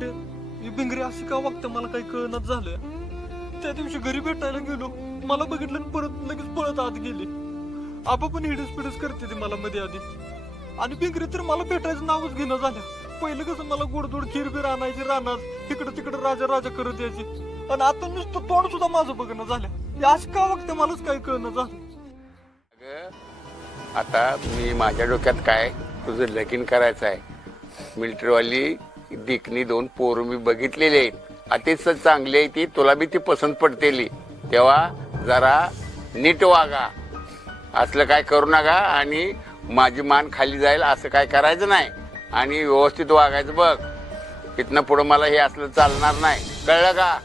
Birthday ही भिंगरी अशी का वागते मला काही कळणच झालं. त्या दिवशी घरी भेटायला गेलो, मला बघितलं आणि परत लगेच पळत आत गेली. आबा पण हिडस पिडस करते ती मला मध्ये आधी. आणि भिंगरी तर मला भेटायचं नावच घेणं झालं. पहिलं कसं मला गोडधोड खीरबीर आणायची रानात, इकडं तिकडं राजा राजा करत यायची. आणि आता नुसतं तोंड सुद्धा माझं बघणं झालं. हे असं का वागते मलाच काही कळणं झालं. आता मी माझ्या डोक्यात काय, तुझं लगीन करायचं आहे. मिलिटरीवाली दिकनी 2 पोरं मी बघितलेली आहेत. अतिशय चांगली आहे ती, तुला बी ती पसंत पडतेली. तेव्हा जरा नीट वागा, असलं काय करू नका. आणि माझी मान खाली जाईल असं काय करायचं नाही. आणि व्यवस्थित वागायचं बघ. इथनं पुढं मला हे असलं चालणार नाही, कळलं का?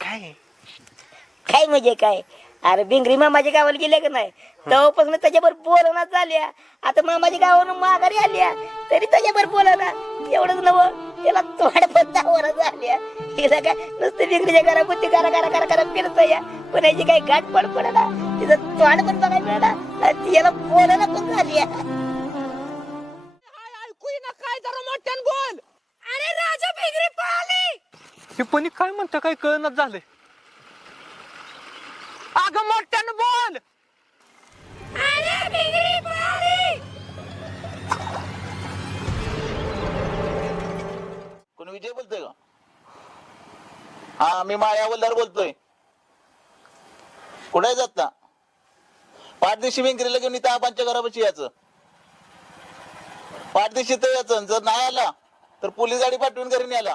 काय काय म्हणजे काय? अरे भिंगरी मामाच्या गावाला गेले का नाही, तेव्हापासून त्याच्याबरोबर बोलणं झाल्या. आता मामाच्या गावावरून माघारी आल्या तरी त्याच्याबरोबर बोलना. एवढंच नवं, त्याला तोंड पण दावर झाल्या. हिला काय नुसतं भिंगरीच्या घरापुरती करा करा करा करा फिरत या, पण याची काही गाठ पड पडला. तिचं तोंड पण बघायला मिळाला आणि ती याला बोलायला पण झाली. काय जरा मोठ्यान बोल. अरे राजा भिंगरी पळाली. हे पण काय म्हणता काही कळणच झालंय. अगं मोठ्यान बोल. अरे भिंगरी पळाली. कोणी विजय बोलतोय का? हा, मी माळ्या हवलदार बोलतोय. कुठे जात ना? पाठदिशी भिंगरीला घेऊन इथं आबांच्या घरापाशी यायचं. पाठदिशी तर यायचं. जर नाही आला तर पोलीस गाडी पाठवून घरी न्यायला.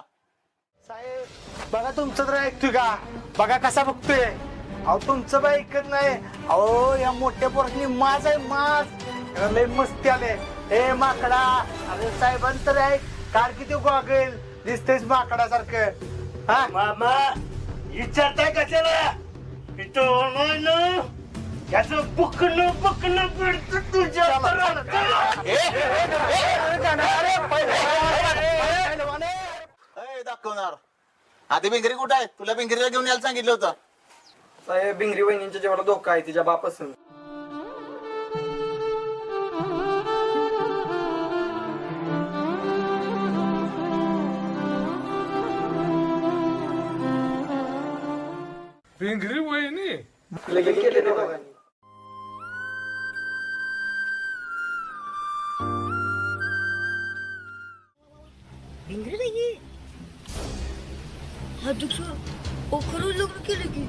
साहेब बघा, तुमचं तर ऐकतोय का? बघा कसा बघतोय. अहो तुमचं बाई ऐकत नाही. अहो या मोठ्या पोरांनी माज आहे, माज लय मस्ती आले. हे माकडा, अरे साहेबांचं तर ऐक, कार किती गॉगल दिसतेस माकडासारखं. हा मामा विचारताय कशाला? याचं बुकणं पडतं तुझ्या. दाखवणार. आधी भिंगरी कुठे आहे? तुला भिंगरीला घेऊन यायला सांगितलं होतं. साहेब भिंगरी वहिनींच्या जेवढा धोका आहे तिच्या बापासून. भिंगरी वहिनी लगेच केले ते बघा. भिंगरी नाही हा दुसरं खरं लग्न केलं की.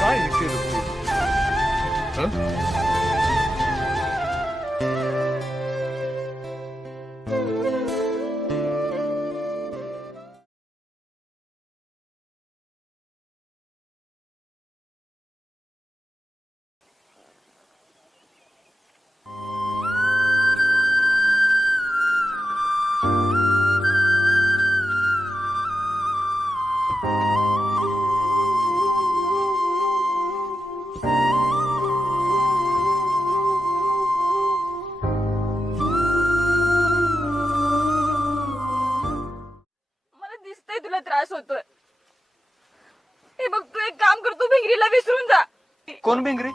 काय हे केलं तू? तुला त्रास होतोय. हे बघ, तू एक काम कर, तू भिंगरीला विसरून जा. कोण भिंगरी?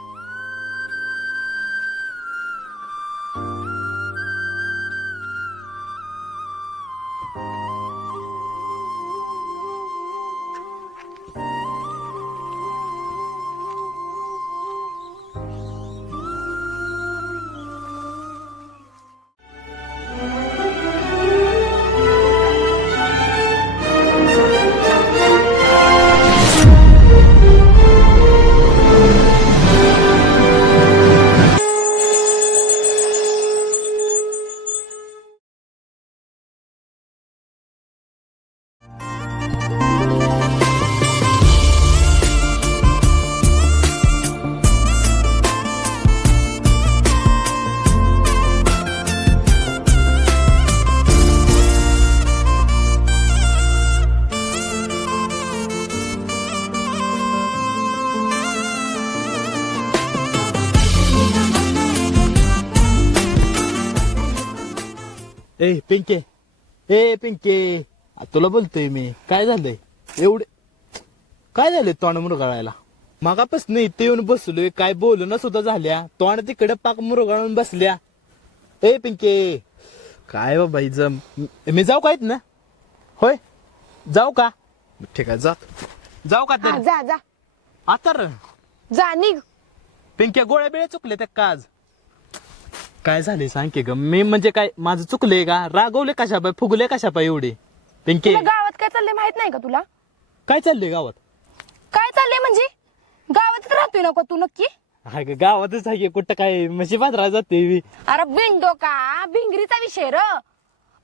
ए पिंके तुला बोलतोय मी. काय झालंय एवढे काय झालंय तोंड मुरगाळायला? मागापासून इथे येऊन बसलोय, काय बोलणं सुद्धा झाल्या, तोंड तिकडे पाक मुरगाळून बसल्या. ए पिंके काय बाबा हिचं मी जाऊ का ना? होय जाऊ का? ठीक आहे जाऊ का तर? जा जा आता र जा निघ. पिंक्या गोळ्या बिळ्या चुकले त्या काज? काय झाले सांग की ग? मी म्हणजे काय माझं चुकलंय का? रागवले कशा पाय, फुगले कशा पाय एवढे? पिंके तुला गावात काय चाललंय माहित नाही का तुला? काय चाललंय गावात? काय चाललंय म्हणजे गावातच राहतोय ना का तू नक्की? हाय ग गावातच आहे की, कुठं काय म्हशी बाजरा जाते मी. अरे बिंडो का भिंगरीचा विषय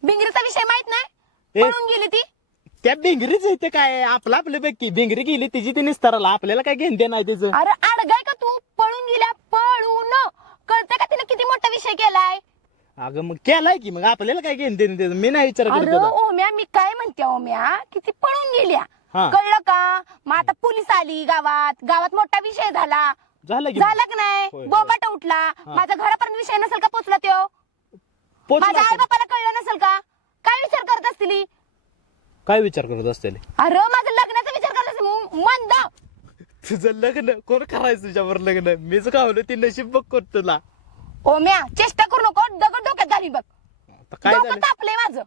भिंगरीचा विषय माहित नाही? ए. पळून गेली ती. त्या भिंगरीच येते काय? आपलं बेक्की भिंगरी गेली तिची ती निस्ताराला, आपल्याला काय घेणते नाही त्याचं. अरे अडगाय का तू? पळून गेल्या पळून. कळतंय का तिने किती मोठा विषय केलाय? अगं मग केलाय की, मग आपल्याला काय घेणते त्याचं? मी नाही विचार अरे करतो. ओम्या मी काय म्हणते ओम्या की ती पळून गेल्या. हा. कळलं का? मग आता पोलीस आली गावात मोठा विषय झाला झालं की झाला की नाही? होय. बोबाट उठला. माझ्या घरापर्यंत विषय नसेल का पोचला तो? पोचला माझ्या आई असेल. बापाला कळलं नसेल का? काय विचार करत असतील? काय विचार करत असतील? अरे माझं लग्नाचा विचार करत असतील मंद. तुझं लग्न कोण करायचं तुझ्यावर लग्न? मीच गावलं ती नशीब बघ कोण तुला. ओम्या चेष्टा करू नको. दगड डोक्यात घाली बघ. आता काय डोकं झालं? तापलंय माझं.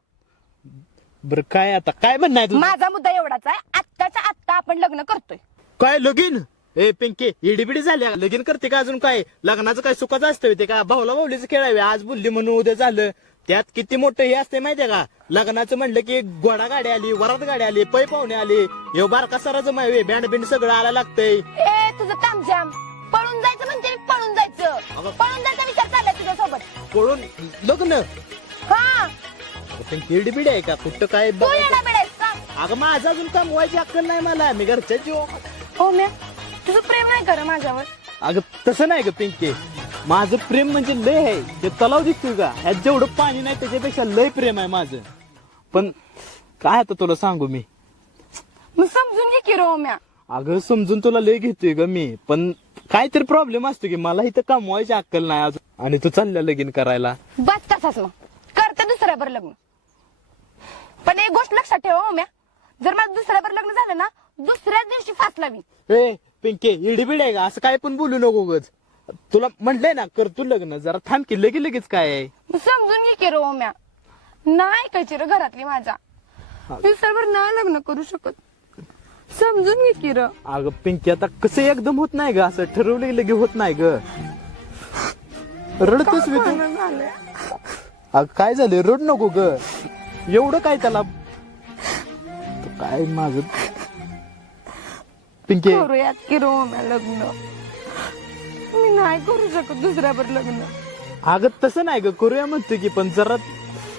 बरं काय आता काय म्हणणं आहे तुझं? माझा मुद्दा एवढाच आहे, आत्ताच्या आत्ता आपण लग्न करतोय. काय लगीन? ए पिंके इडीबिडी झाल्या, लगीन करते का अजून? काय लग्नाचं काय सुखाचं असतं ते का? भाऊला भाऊलीच खेळावे, आज बोलली म्हणून उद्या झालं. त्यात किती मोठं हे असते माहितीये का? लग्नाचं म्हणलं की घोडा गाडी आली, वरात गाडी आली, पै पाहुणे आले, हे बारका सराचं माय बँड बिंड सगळं आला लागतंय. ए तुझं तामजाम. पळून जायचं म्हणजे पळून जायचं. पळून जायचा विचार चाललाय तुझ्यासोबत. पळून लग्न? हा पिंके इडीबिडी आहे का? कुठं काय तू बघायचं? येणार मिळायस का? अगं माझं अजून कमवायची अक्कल नाही मला, मी घरच्या जीव. ओम्या तुझं प्रेम नाही कर माझ्यावर. अगं तसं नाही ग पिंके, माझं प्रेम म्हणजे लय आहे. ते तलाव दिसतोय का, ह्यात जेवढं पाणी नाही त्याच्यापेक्षा लय प्रेम आहे माझं. पण काय आता तुला सांगू मी? मग समजून घे की रे ओम्या. अगं समजून तुला लय घेतोय ग मी, पण काहीतरी प्रॉब्लेम असतो की मला इथं कमवायची अक्कल नाही अजून, आणि तू चालल्या लगीन करायला. बस तसाच मग करते दुसऱ्यावर लग्न. पण एक गोष्ट लक्षात ठेव ओम्या, जर माझं दुसऱ्यावर लग्न झालं ना, दुसऱ्याच दिवशी फास लावीन. ए पिंके इडीबिड आहे का? असं काय पण बोलू नको उगाच. तुला म्हटलंय ना कर तू लग्न, जरा थांब की, लगेच काय आहे? मग समजून घे की रे ओम्या. नाही ऐकायची रे घरातली माझ्या. दुसऱ्यावर नाही लग्न करू शकत. समजून घे की रे. अगं पिंकी आता कसं एकदम होत नाही ग, असं ठरवलं लगे होत नाही ग. रडतेस मी तू? झालंय. अगं काय झालं? रड नको ग. एवढं काय त्याला? काय माझं पिंके करूयात की रे ओम्या लग्न. मी नाही करू शकत दुसऱ्यावर लग्न. अगं तसं नाही ग, करूया म्हणतो की, पण जरा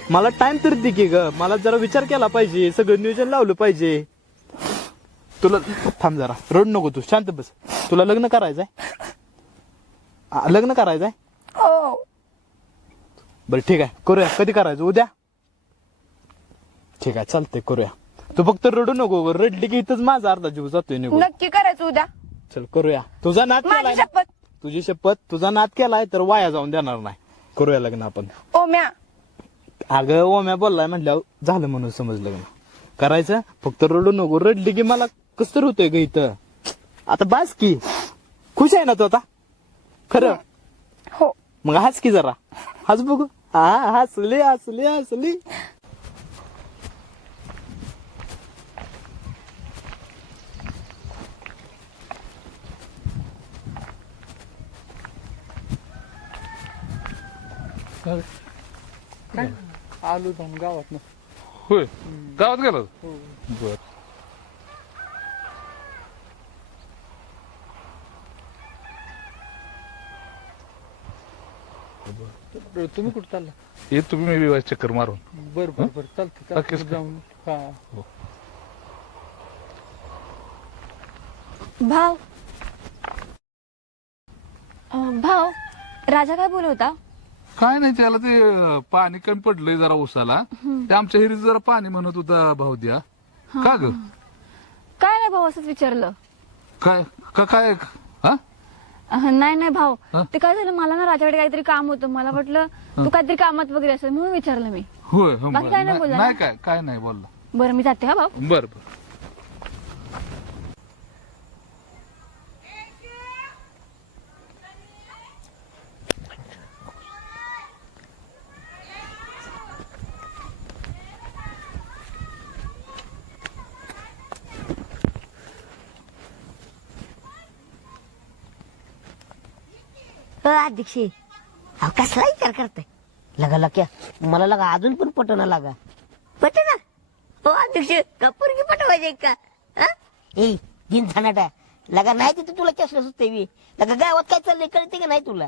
मला टाइम तर दे की ग. मला जरा विचार केला पाहिजे, सगळं नियोजन लावलं पाहिजे. तुला थांब जरा, रड नको तू, शांत बस. तुला लग्न करायचंय? लग्न करायचंय? हो बरं ठीक आहे, करूया. कधी करायचं? उद्या? ठीक आहे चालतंय, करूया. तू फक्त रडू नको ग, रडली की इथंच माझा अर्धा जीव जातोय निघून. नक्की करायचं उद्या. चल करूया. तुझा नाद माझी केलाय ना? शपथ. तुझी शपथ, तुझा नाद केलाय तर वाया जाऊन देणार नाही. करूया लग्न आपण. ओम्या अगं ओम्या बोललाय म्हटल्यावर झालं म्हणून समज लग्न करायचं. फक्त रडू नको, रडली की मला कस तर होतंय ग इथं. आता बास की, खुश आहे ना तू आता खरं? हो. मग हस की जरा, हस बघू. हा हसली हसली हसली. आलो जाऊन गावात. होय गावात गेला बर. तुम्ही कुठं चालला? ये तुम्ही मी चक्कर मारून. बर बर बर चालतं नक्कीच. जाऊन. हा भाव भाव राजा काय बोलत होता? काय नाही, त्याला ते पाणी कमी पडलंय जरा उसाला, ते आमच्या हिरीत जरा पाणी म्हणत होता भाऊ द्या. का ग? काय नाही भाऊ, असंच विचारलं. काय का काय हा? नाही नाही भाऊ हा? ते काय झालं मला ना राजाकडे काहीतरी काम होतं मला वाटलं तू काहीतरी कामात वगैरे असेल म्हणून विचारलं मी होय हो, बाकी काय नाही बरं. बोलला नाही ना? काय नाही बोलला बरं मी जाते हा भाऊ बर बर अध्यक्ष अहो कसला विचार करताय लगा लक्या मला लगा अजून पण पटना लागा पटना हो अध्यक्ष का पोरगी पटवायचे का हा? ए दिन झानाटा लगा नाही तिथे तुला कसलं सुचते बी लगा गावात काय चाललंय कळते का नाही तुला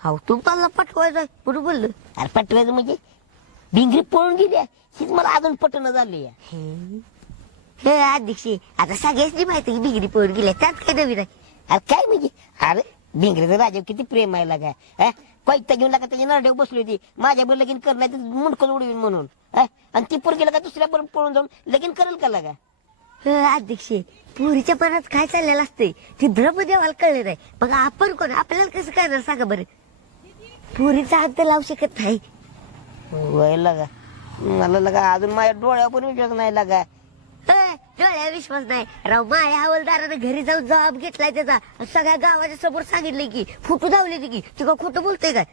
हो तू मला पटवायचं कुठं बोललं अरे पटवायचं म्हणजे भिंगरी पळून गेल्या हीच मला अजून पटना झाली हे अध्यक्ष आता सगळ्याची माहिती की भिंगरी पळून गेल्या त्यात काय नवीन आहे अरे काय म्हणजे अरे भिंगरीचं राजा किती प्रेम आहे लागा कैता घेऊन लागा त्याच्या नरड्यावर बसली होती माझ्यावर लगीन करणार मुंडकं उडवीन म्हणून आणि ती पोरगी लागा दुसऱ्या बरोबर पळून जाऊन लगीन करेल का लागा अध्यक्ष पोरीच्या मनात काय चाललेलं असते ती ब्रह्मदेवाला कळले नाही बघा आपण कोण आपल्याला कसं करणार सांगा बरं पोरीचा हात लावू शकत नाही वय लागा मला लगा अजून माझ्या डोळ्यावर पण विश्वास नाही लागा डोळ्या विश्वास नाही राव माझ्या हवालदारानं घरी जाऊन जबाब घेतलाय त्याचा सगळ्या गावाच्या समोर सांगितलंय की फोटो धावले की तू का खोटं बोलतोय काय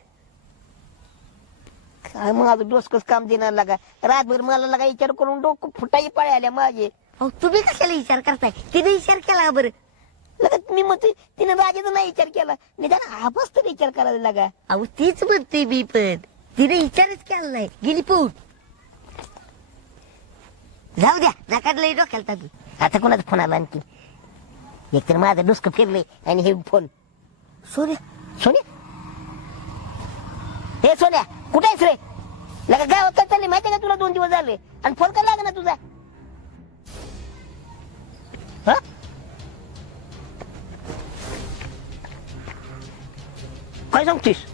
काय मग अजून डोसकच काम देणार लागा रातभर मला लागा विचार करून डोकं फुटाई पाळे आल्या माझे अहो तुम्ही कशाला विचार करताय तिने विचार केला बरं लगत मी म्हणते तिने राजाचा नाही विचार केला निदान आवाज तरी विचार करायला लागा अहो तीच म्हणते मी पण तिने विचारच केला नाही गेली पोट जाऊ द्या नकाडलंय डोक्याला टाकू आता कोणाचा फोन आला आणखी एकतर माझं डोसकं फिरलंय आणि हे फोन सोन्या सोन्या हे सोन्या कुठे आहेस रे लगा गावात काय चाललंय माहितीये का तुला 2 दिवस झाले आणि फोन का लाग ना तुझा हा काय सांगतोस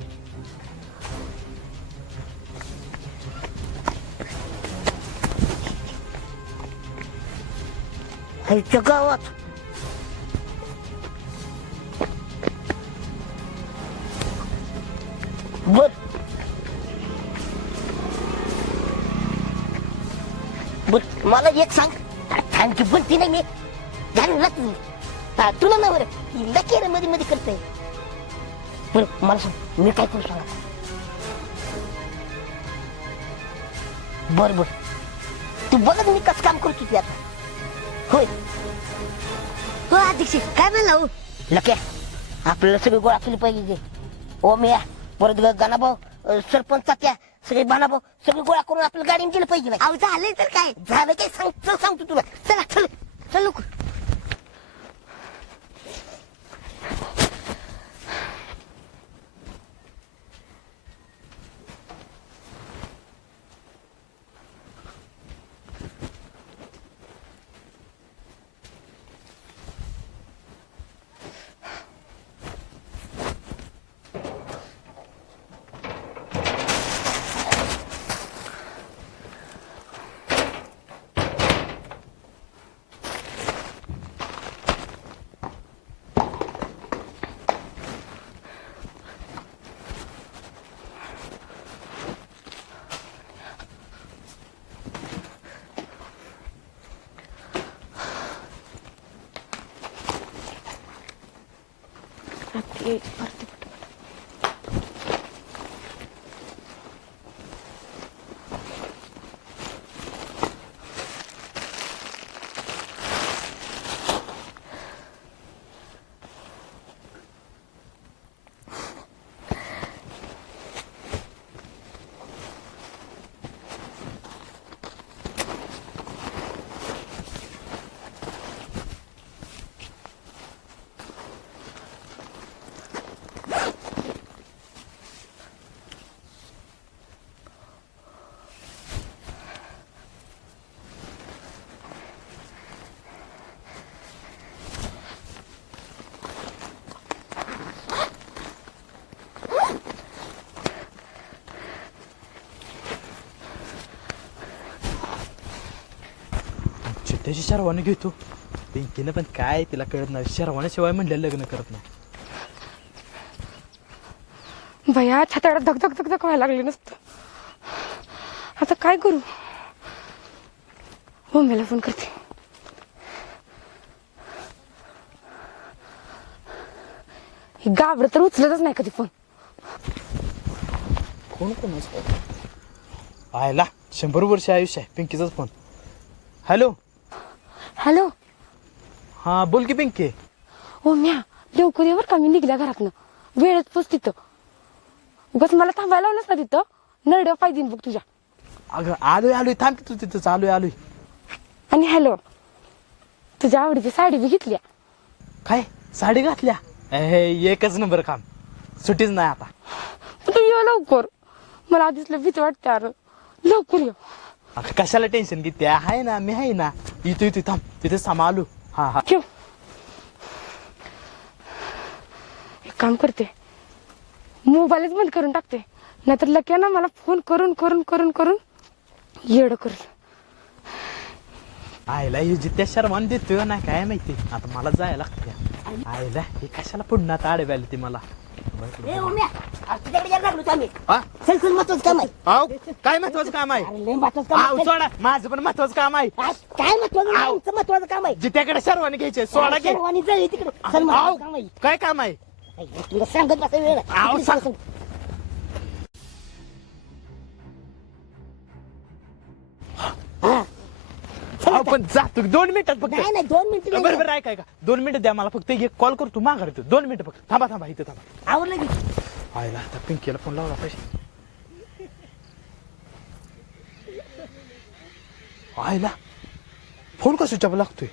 आईच्या गावात बर बर मला एक सांग थँक्यू बोलती नाही मी तुला ना बरं लकेर मध्ये मध्ये करताय बरं मला सांग मी काय करू सांगा बर बर तू बघत मी कसं काम करतो ती आता होय हो अध्यक्ष काय म्हणला हो लक्या आपल्याला सगळी गोळा केली पाहिजे ओ मिया परत गाणाभाऊ सरपंच त्या सगळे बाणाभाऊ सगळी गोळा करून आपल्या गाडीने गेलं पाहिजे ना अहो झालंय तर काय झालं काय सांगतो तुला चला चल चल लवकर त्याची शर्वाने घेतो पिंकीनं पण काय तिला कळत नाही शर्वाने शिवाय म्हणलं लग्न करत नाही बया छात्याला धक धक धक धक व्हायला लागले नसतं. आता काय करू? मम्मीला फोन करते. हे गाबड तर उचलतच नाही कधी फोन. फोन कोणाचा आयला 100 वर्ष आयुष्य आहे. पिंकीचाच फोन. हॅलो. हॅलो. हा बोल की पिंकी. हो म्या लवकर येवर का, मी निघल्या घरातनं. वेळेत पोच तिथं. उगाच मला थांबायला लावलंस ना तिथं, नरड्या पाहिजे बघ तुझ्या. अगं आलोय थांब की तू तिथंच. आलोय. आणि हॅलो, तुझ्या आवडीची साडी बी घेतल्या. काय साडी घातल्या? एकच नंबर काम. सुटीच नाही आता. तू ये लवकर, मला आधीच लय भीती वाटते. अरे लवकर ये. अगं कशाला टेन्शन घेते? आहे ना, मी आहे ना. इथं थांब. तिथे आलो. हा. ठेव. एक काम करते, मोबाईलच बंद करून टाकते, नाहीतर लक्या ना मला फोन करून करून करून करून येड कर. आईला ही जित्या शर्मान देतोय ना काय माहिती. आता मला जायला लागते. आईला हे कशाला पुन्हा आता आडव्याला ती मला. ए उम्या, अरे तुझ्याकडे यायला लागलो आम्ही. हा? चल चल, महत्वाचं काम आहे. आव, काय महत्वाचं काम आहे? अरे लय महत्वाचं काम आव, आहे. सोडा. माझं पण महत्वाचं काम आहे. काय महत्वाचं नाही, आमचं महत्वाचं काम आहे. जित्याकडे सर्वांनी घ्यायचे. सोडा घे. सर्वांनी जळी तिकडे. चल आव, महत्वाचं काम आहे. काय काम आहे? अय्या, तुला सांगत बसा वेळ आहे. आव, इकडे सांग. चल. हा. चल आव, आता. पण जा तू 2 मिनिटात फक्त. नाही 2 मिनिटं बरं ऐका 2 मिनिटं द्या मला फक्त. एक कॉल करतो माघार येतो. 2 मिनिटं फक्त. थांबा इथं थांबा. आवडलं की. आईला आता पिंकीला फोन लावला पाहिजे. आईला फोन का स्विच ऑफ लागतोय?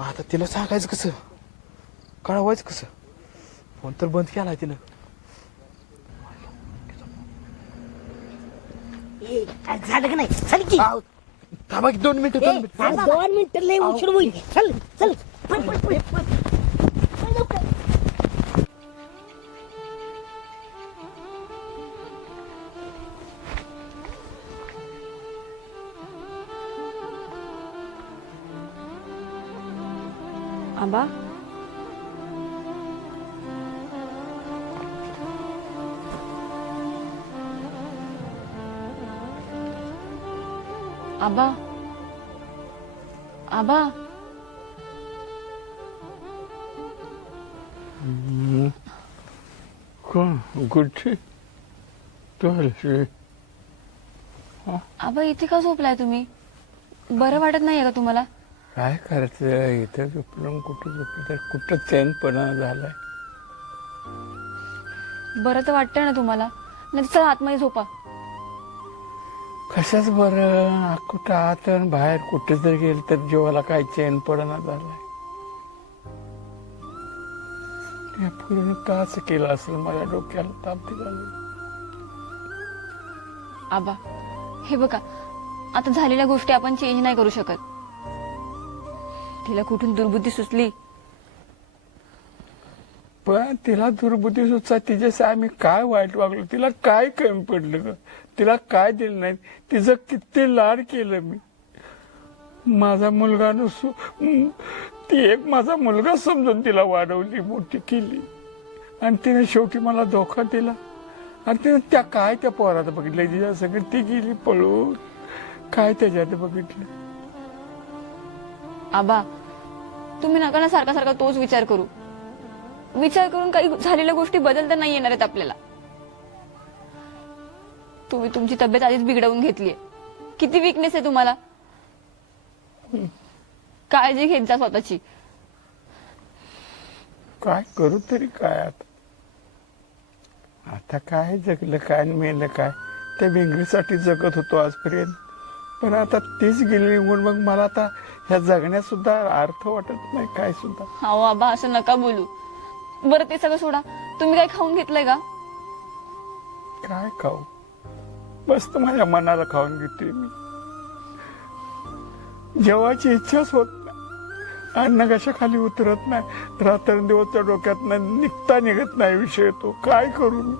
आता तिला सांगायचं कसं, कळवायचं कसं? फोन तर बंद केलाय तिनं. ए, काय झालं का नाही? चल की. आव, थांबा की 2 मिनिटं. 2 मिनिटं. 2 मिनिटं लय उशीर होईल. चल चल. पळ. चल लवकर. आबा, आबा, आबा. कोण कुठे तू आलीस? आबा इथे का झोपलाय तुम्ही? बरं वाटत नाहीये का तुम्हाला? काय करायचं इथं झोपलं कुठं चैनपणा झालाय. बरं तर वाटतंय ना तुम्हाला? नाही चला आतमध्ये झोपा. कशाच बरं, कुठं आत आणि बाहेर कुठे जर गेलं तर जीवाला काय चैनपणा झालाय. या पूर्ण काच केलं असेल माझ्या डोक्याला ताप दिला. आबा हे बघा, आता झालेल्या गोष्टी आपण चेंज नाही करू शकत. तिला कुठून दुर्बुद्धी सुचली. पण तिला दुर्बुद्धी सुचा तिच्याशी आम्ही काय वाईट वागलो? तिला काय कमी पडलं ग? तिला काय दिलं नाही? तिचं किती लाड केलं मी. माझा मुलगा नसू, ती एक माझा मुलगा समजून तिला वाढवली, मोठी केली. आणि तिने शेवटी मला धोका दिला. आणि तिने त्या पोरात बघितलं तिच्या सगळी ती गेली पळून. काय त्याच्यात बघितलं? आबा तुम्ही नका ना सारखा सारखा तोच विचार करू. विचार करून काही झालेल्या गोष्टी बदलता नाही येणार आहेत आपल्याला. तुम्ही तुमची तब्येत आधीच बिघडवून घेतलीये. किती विकनेस आहे तुम्हाला. काळजी घेत जा स्वतःची. काय करू तरी काय आता काय जगलं काय मेलं काय? त्या भिंगरीसाठी जगत होतो आजपर्यंत. पण आता तीच गेली निघून. मग मला आता ह्या जगण्यात सुद्धा अर्थ वाटत नाही काय सुद्धा. हो आबा असं नका बोलू. बरं ते सगळं सोडा. तुम्ही काय खाऊन घेतलंय का? काय खाऊ? मस्त माझ्या मनाला खाऊन घेतोय मी. जेवायची इच्छाच होत नाही. अन्न कशा खाली उतरत नाही. रात्रंदिवसच्या डोक्यात निघत नाही विषय तो. काय करू मी?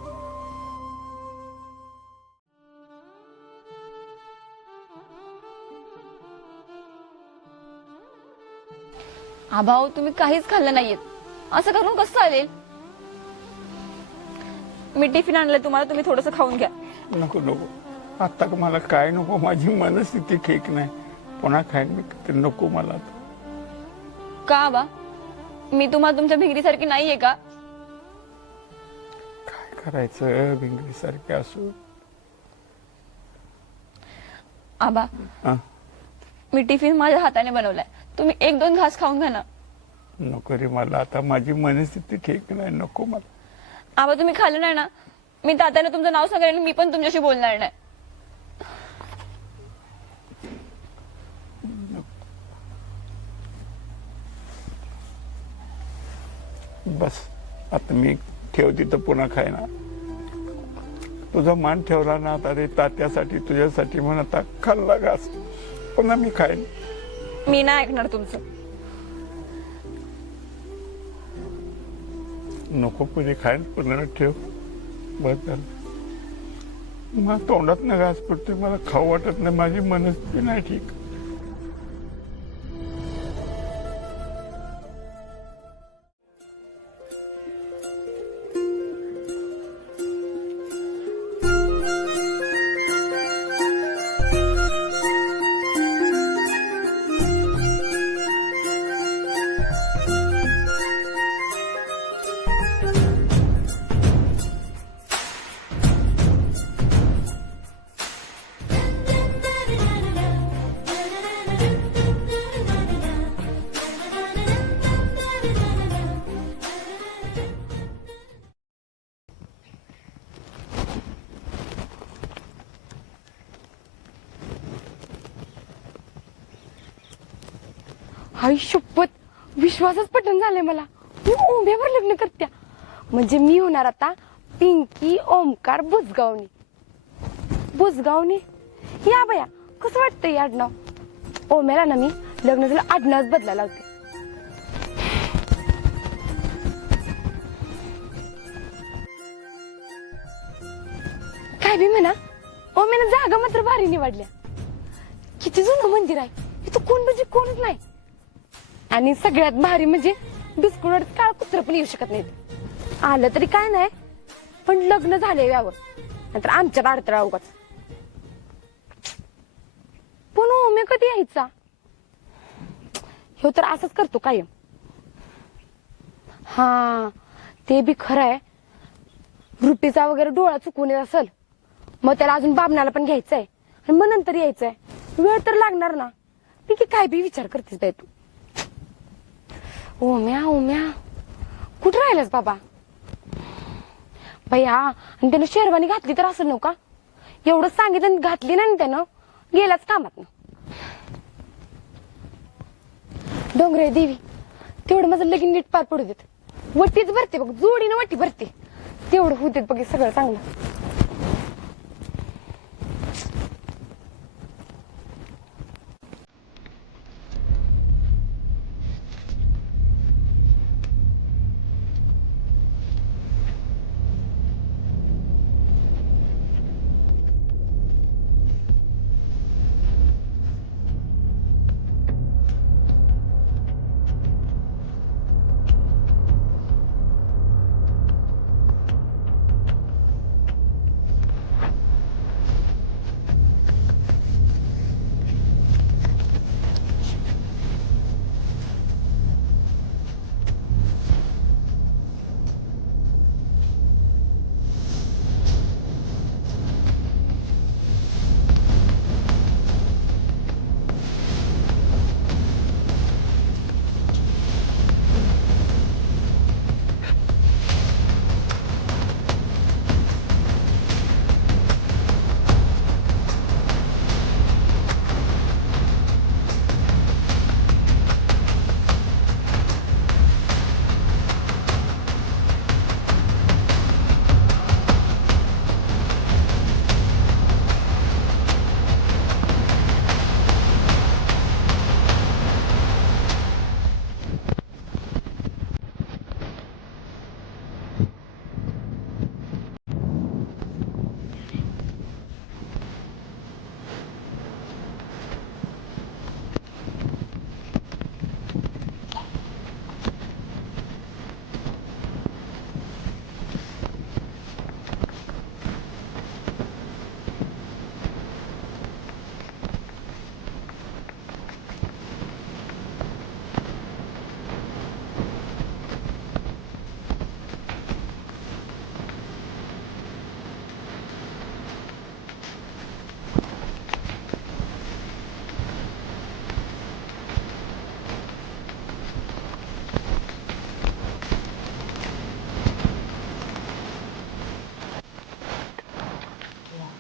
आबा तुम्ही काहीच खाल्लं नाहीयेत. असं करून कसं चालेल? मी टिफिन आणलंय तुम्हाला, तुम्ही थोडस खाऊन घ्या. नको नको, आता मला काय नको, माझी मनस्थिती ठीक नाही. पुन्हा खाईन मी तर नको मला आता. का आबा, मी तुम्हाला तुमच्या भिंगरीसारखी नाहीये का? काय करायचं, भिंगरीसारखे असू. आबा, हा? मी टिफिन माझ्या हाताने बनवलाय, तुम्ही 1-2 घास खाऊन घ्या ना. नको रे, मला आता माझी मनस्थिती ठीक नाही, नको मला. आबा तुम्ही खाल्लं नाही ना, मी तात्याने तुमचं नाव सांगेल आणि मी पण तुमच्याशी बोलणार नाही. बस आता मी ठेव तिथं, पुन्हा खायना. तुझा मान ठेवला ना आता रे, तात्यासाठी तुझ्यासाठी म्हणून आता खाल्ला घास, पुन्हा मी खाईन. मी नाही ऐकणार तुमचं. नको, पुढे खाईन, पुन्हा ठेव. बस झालं. मग तोंडात ना घास पडतोय, मला खाऊ वाटत नाही, माझी मनस्थिती नाही ठीक. आई शपथ, विश्वासच पटन झालाय मला. मी ओंब्यावर लग्न करत्या, म्हणजे मी होणार आता पिंकी ओमकार बुजगावणी. बुजगावणी या बया, कसं वाटतंय हे आडनाव? ओम्याला ना मी लग्न झालं आडनावच बदलायला होते. काय बी म्हणा, ओम्यानं जागा मात्र भारी निवडल्या. किती जुनं मंदिर आहे इथं, कोण म्हणजे कोणच नाही. आणि सगळ्यात भारी म्हणजे बिस्कुट काळ कुत्र पण येऊ शकत नाहीत. आलं तरी काय नाही, पण लग्न झाले यावर, नंतर आमच्यात अडथळा उगाच. पण ओम्या कधी यायचा? ह्यो तर असंच करतो कायम. हा, ते बी खरं आहे. रुपीचा वगैरे डोळा चुकून येत असेल, मग त्याला अजून बाबनाला पण घ्यायचंय आणि मग नंतर यायचंय. वेळ तर लागणार ना. ठीक आहे, काय बी विचार करतेस बाय तू. ओम्या ओम्या कुठं राहिलास बाबा? भैया, आणि त्यानं शेरवानी घातली तर असं नव्हता. एवढं सांगितलं घातली नाही त्यानं, गेलाच कामात. डोंगरे देवी, तेवढं माझं लगीन नीट पार पडू देत. वटीच भरते बघ, जोडीनं वटी भरते, तेवढं होऊ देत बघ सगळं चांगलं.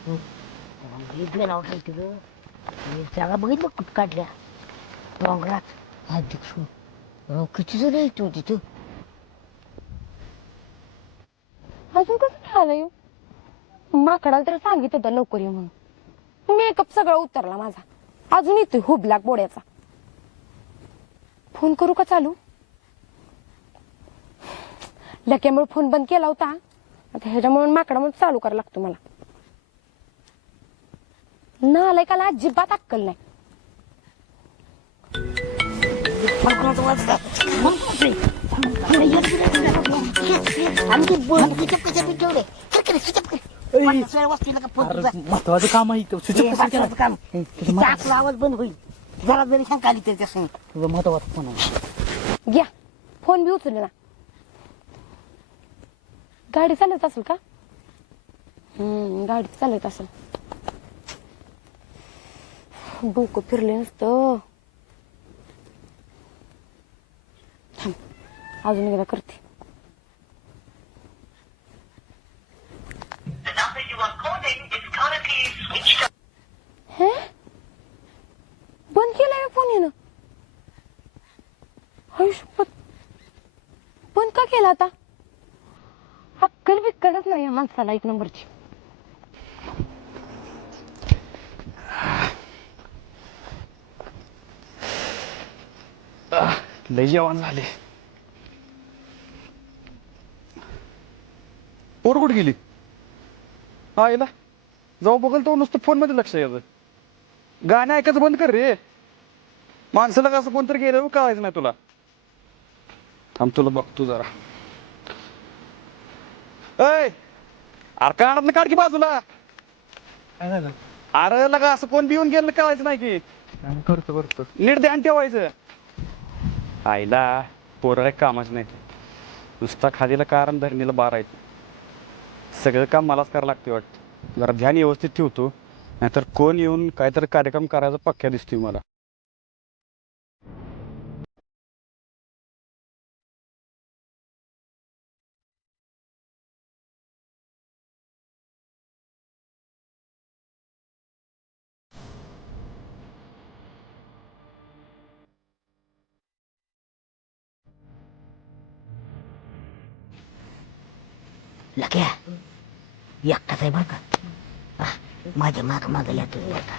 इकडे नाव ठेवते ग जागा बघितलं कुठ काढल्या डोंगरात अध्यक्ष किती जण येतो तिथं अजून कसं झालंय माकडाला तर सांगितलं होतं लवकर ये म्हणून मेकअप सगळा उतरला माझा अजून येतोय हुबलाक बोड्याचा फोन करू का चालू लक्यामुळे फोन बंद केला होता आता ह्याच्यामुळे माकडामुळे चालू करायला लागतो मला नालायकाला अजिबात अक्कल नाही महत्वाचं काम आहे इथं. switch off कसा केला? आपला आवाज बंद होईल जरा जरी शंका आली तरी त्या तुझं महत्वाचं फोन आहे. घ्या फोन बी उचलले ना गाडी चालत असेल का गाडी चालत असेल डोकं फिरले नसतं थांब अजून एकदा करते हे बंद केलाय फोन येणं आयुष्यपत बंद का केला आता अक्कल बिक्कलच नाही या माणसाला एक नंबरची लय जेवण झाले. पोर कुठे गेली हा येला जाऊ बघल तो नुसतं फोन मध्ये लक्ष यायचं गाणं ऐकायचं बंद कर रे माणसाला कसं कोणतरी गेलं कळायचं नाही तुला थांब तुला बघतो जरा अय अरे कानात काढ की बाजूला अरे लगा असं कोण बिऊन गेलं कळायचं नाही की करतो नीट ध्यान ठेवायचं आईला पोरं कामाच नाही नुसता खालीला कारण धरणीला बारायचं सगळं काम मलाच करावं लागते वाटतं जरा ध्यान व्यवस्थित ठेवतो नाहीतर कोण येऊन काहीतरी कार्यक्रम करायचा पक्क्या दिसतोय मला लक्या एकटाच आहे बरं का माझ्या माग माग येतो एकटा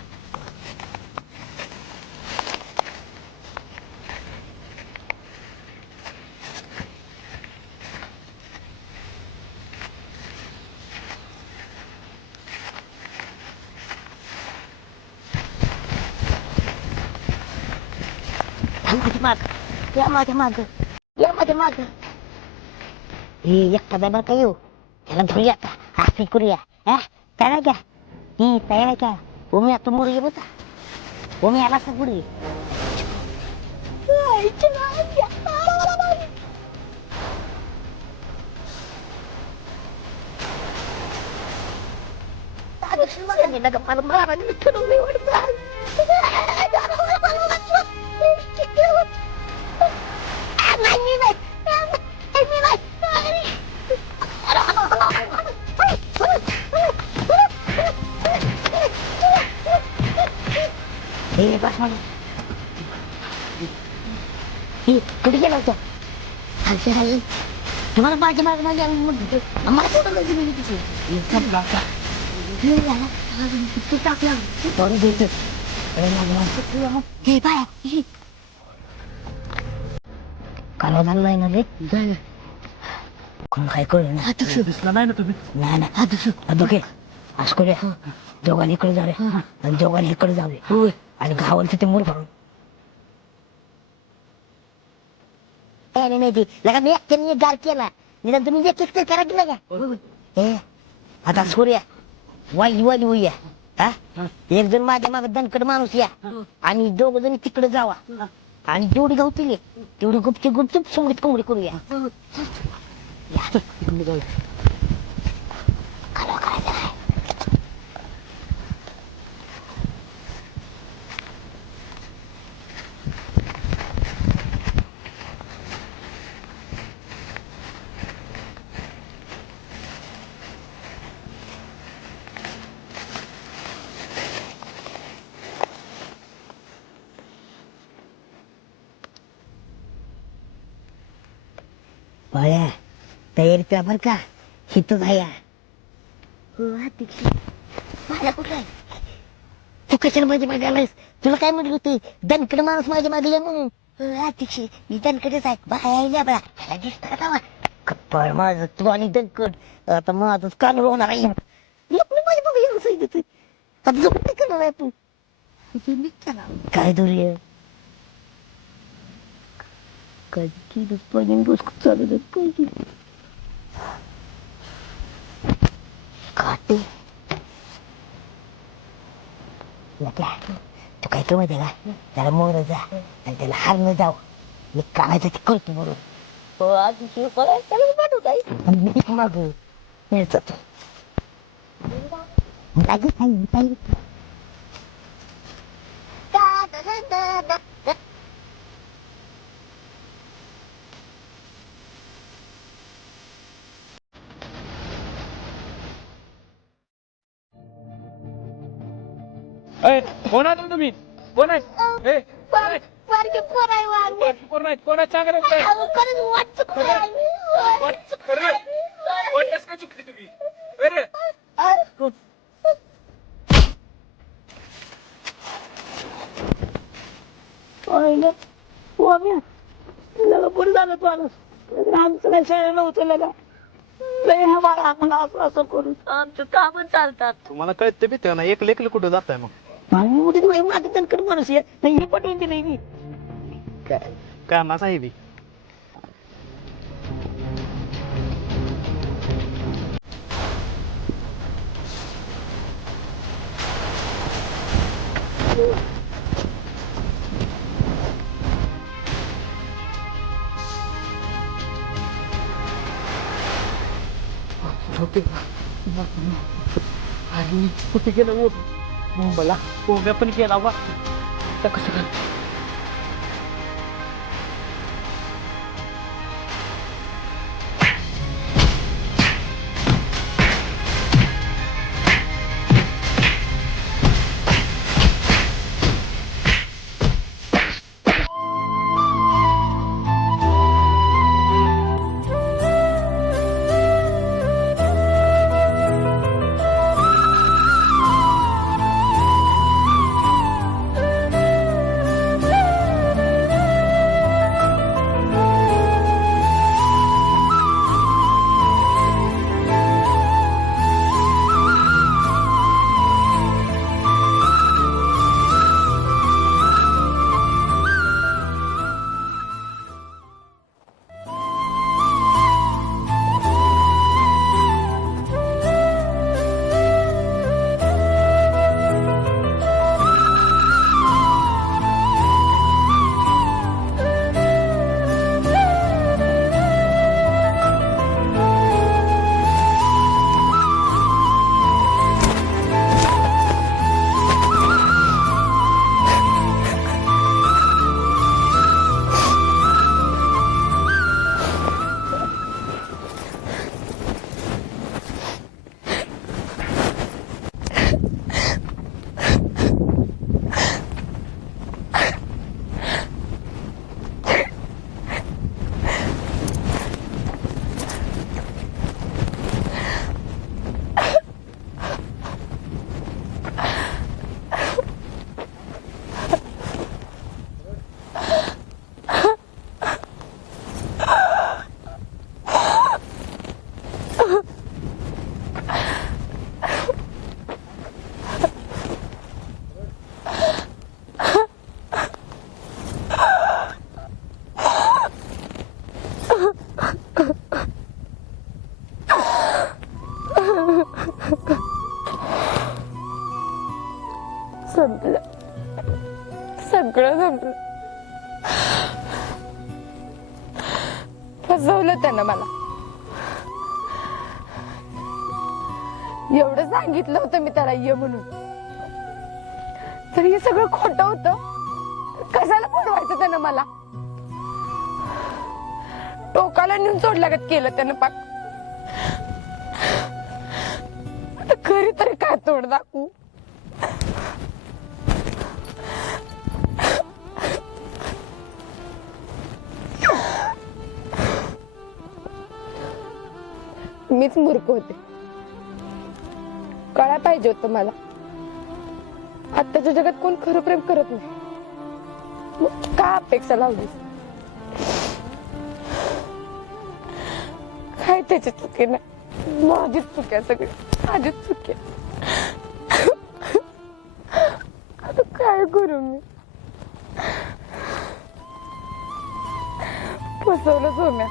माझ्या माग या माझ्या माग या माझ्या माग हे एकटा आहे बरं का येऊ त्याला धरूया आता असं करूया हा तयार घ्या ही तयार घ्या ओमी आता मोर ये बघा ओमी आला का पुढे मला मारा ठरवलं वाटतं कुठे गेला होता तुम्हाला माझ्या मागे मागे आम्हाला फोटो टाकला हे बाय कालवा झाला नाही ना रे कोण काय कळलं दिसला नाही ना तुम्ही नाही ना बघे असं करूया दोघांनी इकडे जाऊया आणि दोघांनी इकडे जाऊया आणि गावांचं ते मूल भरून नाही लगा मी एकट्याने गार केला निदान तुम्ही एक एक करा केला का आता सूर्या वाली वाली होऊया हा एक जण माझ्या मागे दणकड माणूस या आणि दोघ जण तिकडे जावा आणि जेवढी गावतील तेवढी गुपची गुपचूप सोंगडीत कोंबडी करूया कालवा करायचा काय बाळ्या तयारी करा बर का हिथं जाया हो अध्यक्ष माझ्या कुठं आहे तू कशाला माझ्या मागे आलायस तुला काय म्हटलं होतं दणकड माणूस माझ्या मागे ये म्हणून हो अध्यक्ष मी दणकडच आहे बाया बघा मला दिसत कप्पळ माझं तू आणि दणकड आता माझंच कान होणार आहे माझ्या मागे येऊन सांगितलं आता जमून काय करणार आहे तू काय धुर्य काय केलंच पाहिजे डोसकं चालू काय काटे तू काय कर माहिती का त्याला मोर जा आणि त्याला हारणं जाऊ मी काढायचं ते करतो बरोबर हो आधी पाठवू काय मी माग मिळतात कोण आलं तुम्ही कोण आहे बारके पोर आहे वाघ कोण आहे कोण आहे सांगा काय खरंच वाट काय चुकली तुम्ही अरे बरं झालं तू आलास आमचं काय शाळा नव्हतं लगा लय हमारा आम्हाला असं असं करून आमचं काम चालतात तुम्हाला कळतं बी ना एक लेखलं कुठं जात आहे मग माझं दणकड माणूस आहे नाही हे पटवून दिलंय मी काय कामाच आहे बी आणि कुठे गेलं मुंबईला गोव्या पण गेला बा कसं काय संपलं सगळं संपलं फसवलं त्यानं मला एवढं सांगितलं होतं मी त्याला ये म्हणून तर हे सगळं खोटं होतं कशाला बोलवायचं त्यानं मला टोकाला नेऊन सोडल्यागत केलं त्यानं पाक आता खरी तरी काय तोड दाखवू मीच मूर्ख होते. कळायला पाहिजे होतं मला. आत्ताच्या जगात कोण खरं प्रेम करत नाही. मग का अपेक्षा लावलीस? काय त्याची चुकी नाही, माझीच चुकी आहे सगळी, माझीच चुकी आहे. आता काय करू मी? फसवलं सोम्या.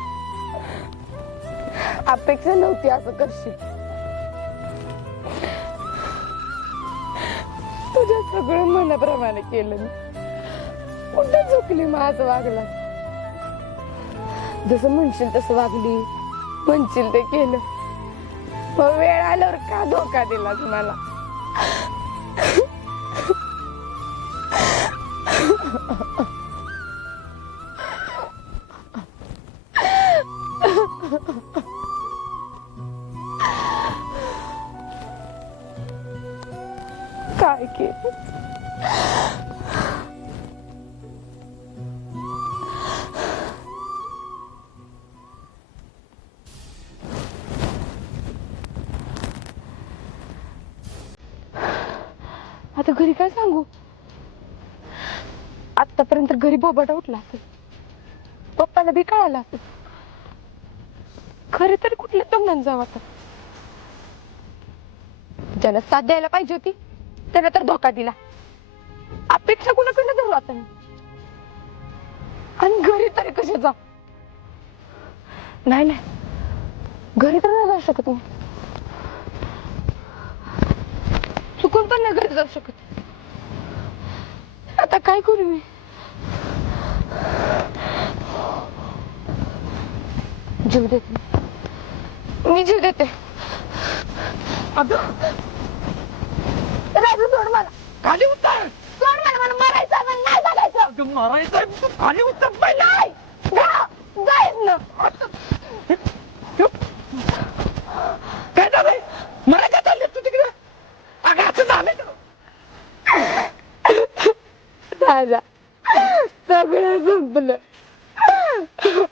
अपेक्षा नव्हती असं करशील. तुझ्या सगळं मनाप्रमाणे केलं मी. कुठे चुकली माझं वागला? जसं म्हणशील तसं वागली, म्हणशील ते केलं. मग वेळ आल्यावर का धोका दिलास मला? काय केलं? आता घरी काय सांगू? आतापर्यंत घरी बोबाटा उठला असेल, पप्पाला बी कळाला असेल. खरे तरी कुठल्या तोंडाने जाऊ आता? ज्याला साथ द्यायला पाहिजे होती त्याला तर धोका दिला. अपेक्षा कुणाकडनं धरू आता मी? आणि घरी तरी कसे जाऊ? नाही नाही, घरी तर नाही जाऊ शकत मी. चुकून पण नाही घरी जाऊ शकत. आता काय करू मी? जीव देते मी, जीव देते. अगं राजू, सोड मला. खाली उतर. सोड मला, मला मारायचं मला नाही बघायचं. अगं मारायचं, खाली उतर पण नाही. जाईत ना. काय झालंय? मला काय चाललंय तू तिकडे? अगं असं झालंय का? राजा, सगळं संपलं. सगळं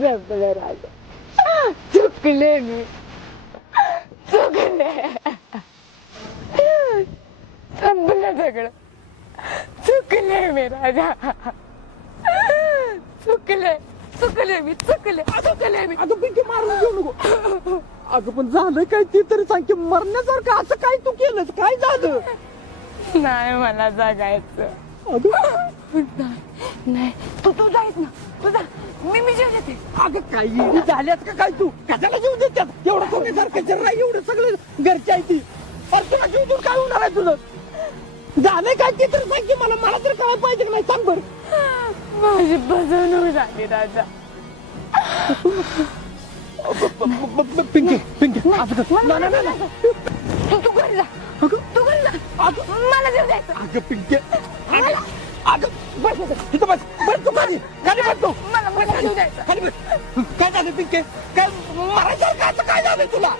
संपलं राजा. चुकले मी, चुकले. संपलं सगळं. चुकले मी राजा. चुकले, चुकले मी, चुकले, चुकले मी. अगं पिंकी, मारून घेऊ नको. अगं पण झालं काय ते तरी सांग की. मरण्यासारखं असं काय तू केलंस? काय झालं? नाही मला जगायचं. अगं नाही, तू जायच ना, तुझा. मी जीव देते. अगं काही झाल्यास का काय? तू कशाला जीव देतात? एवढं सोन्यासारखं जर नाही, एवढं सगळं घरची आहे ती. अरे तुला जीव देऊन काय होणार आहे तुझं? झालंय काय ते तर सांग की मला. मला तर कळायला पाहिजे की नाही, सांग बरं. माझी फसवणूक झाली राजा. पिंकी, पिंकी, असं कर. नाही, नाही, नाही. तू घरी जा. तू घरी जा. मला जीव द्यायचं. अगं पिंकी, अगं बस बस, तिथं बस. बस तू खाली, खाली बस तू. मला जीव द्यायचा. खाली बस. काय झालं पिंकी? काय मारायचं का? काय झालंय तुला?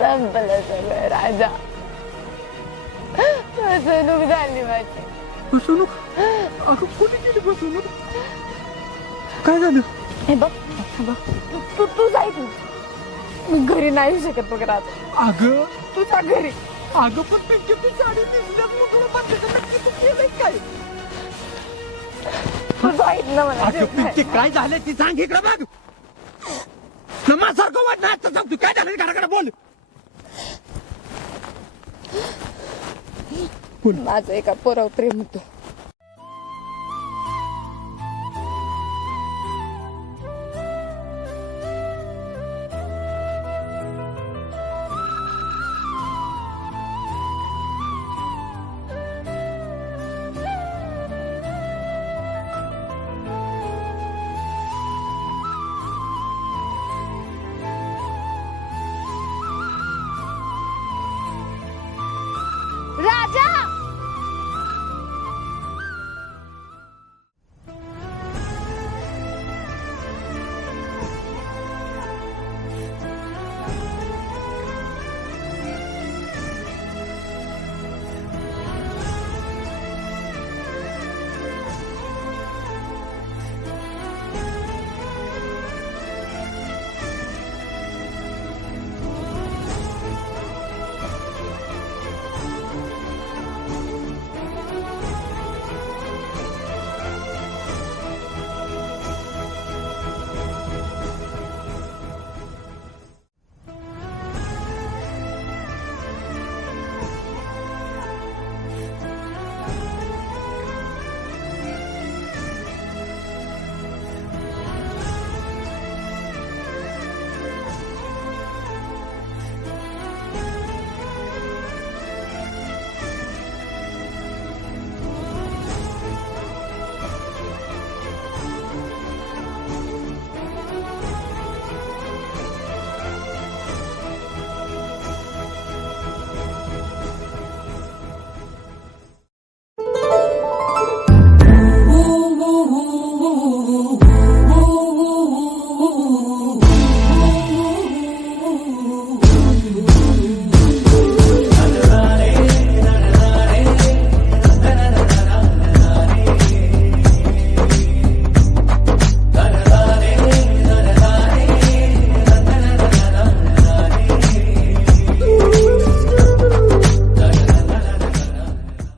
संपलं सगळं राजा. फसवणूक झाली माझी. फसवणूक? अगं कोणी केली फसवणूक? काय झालं? हे बघ, तू जायच ना. मी घरी नाही येऊ शकत बघ राजा. अगं तू जा घरी. अगं पण पिंकी, तू साडी दिसल्यात मोठं बंद नक्की तू केलंय काय? तू जायच ना मला. अगं पिंकी, काय झालं ती सांग. इकडे बघ. नमासारखं वाटणं आता सांग. तू काय झालं घराकडे बोल. माझं एका पोरावर प्रेम होतं.